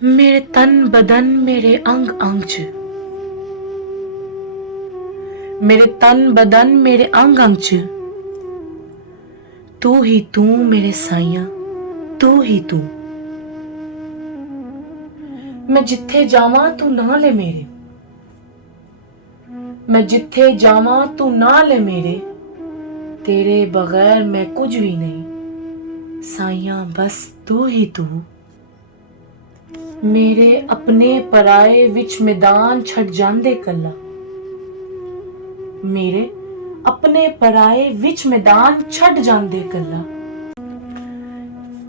मेरे तन बदन मेरे अंग अंग च, मेरे तन बदन मेरे अंग अंग च तू ही तू मेरे साइया, तू ही तू। मैं जिथे जावां तू ना ले मेरे, मैं जिथे जावां तू ना ले मेरे, तेरे बगैर मैं कुछ भी नहीं साइया, बस तू ही तू। मेरे अपने पराए विच मैदान छड़ जांदे कल्ला, मेरे अपने पराए विच मैदान छड़ जांदे कल्ला।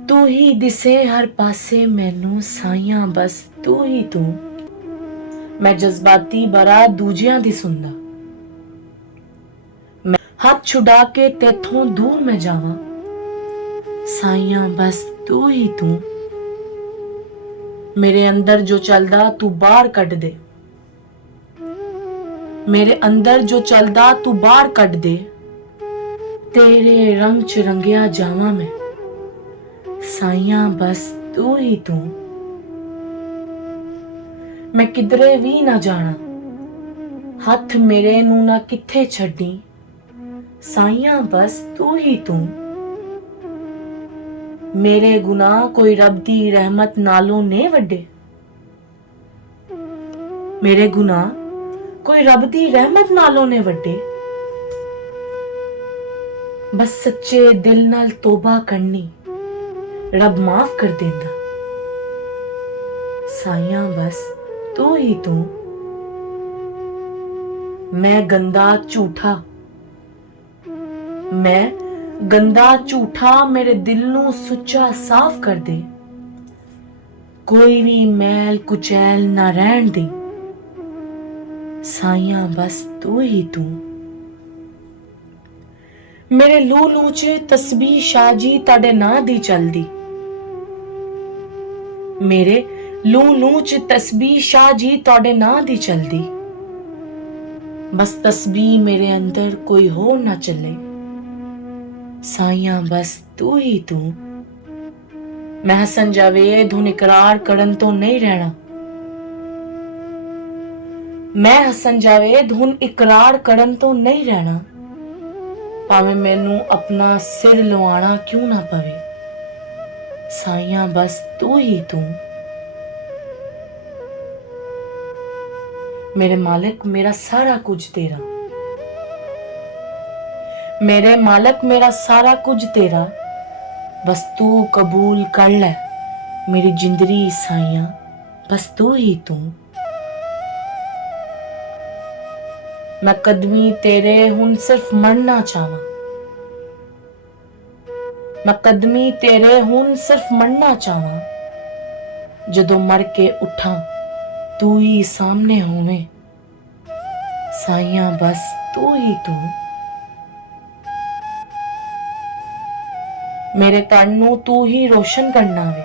तू ही दिसे हर पासे मैनू साइया, बस तू ही तू। मैं जज्बाती बरा दूजियां दी सुनदा, मैं हाथ छुड़ा के तेथों दूर मैं जावां साइया, बस तू ही तू। मेरे अंदर जो चलदा तू बाहर कढ दे, मेरे अंदर जो चलदा तू बाहर कढ दे, तेरे रंग च रंगिया जावां मैं साइया, बस तू ही तू। मैं किधरे भी ना जाना, हथ मेरे नू ना किथे छड्डी साइया, बस तू ही तू। मेरे गुनाह कोई रब दी रहमत नालों ने वड्डे, मेरे गुनाह कोई रब दी रहमत नालों ने वड्डे, बस सच्चे दिल नाल तौबा करनी रब माफ कर देंदा साइया, बस तू ही तू। मैं गंदा झूठा, मैं गंदा झूठा मेरे दिल नू सुच्चा साफ कर दे, कोई भी मैल कुचैल ना रहन दे साइया, बस तू ही तू। मेरे लू लू च तस्बीह शाजी ताड़े नां दी चलदी, मेरे लू लू च तस्बीह शाजी ताड़े नां दी चलदी, बस तस्बीह मेरे अंदर कोई होर ना चले साइया, बस तू ही तू। मैं हसन जावेद हुन इकरार करन तो नहीं रहना, मैं हसन जावेद हुन इकरार करन तो नहीं रहना, भावें मैनू अपना सिर लवाना क्यों ना पवे साइया, बस तू ही तू। मेरे मालिक मेरा सारा कुछ तेरा, मेरे मालिक मेरा सारा कुछ तेरा, बस तू कबूल कर ले मेरी जिंदड़ी साइया, बस तू ही तू। मैं कदमी तेरे हुन सिर्फ मरना चाहवां, मैं कदमी तेरे हुन सिर्फ मरना चाहवां, जदों मर के उठा तू ही सामने होवे साइया, बस तू ही तू। मेरे घर नू तू ही रोशन करना वे,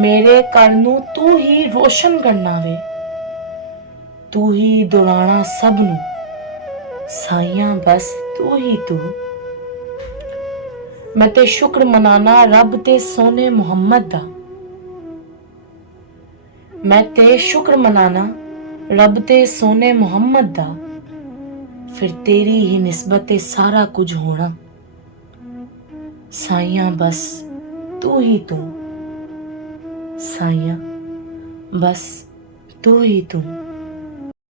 मेरे घर नू तू ही रोशन करना वे, तू ही दुलाना सब नू साइया, बस तू ही तू। मैं ते शुक्र मनाना रब ते सोने मुहम्मद दा, मैं ते शुक्र मनाना रब ते सोने मुहम्मद दा, फिर तेरी ही निस्बत सारा कुछ होना साइया, बस तू ही तू साइया, बस तू ही तू।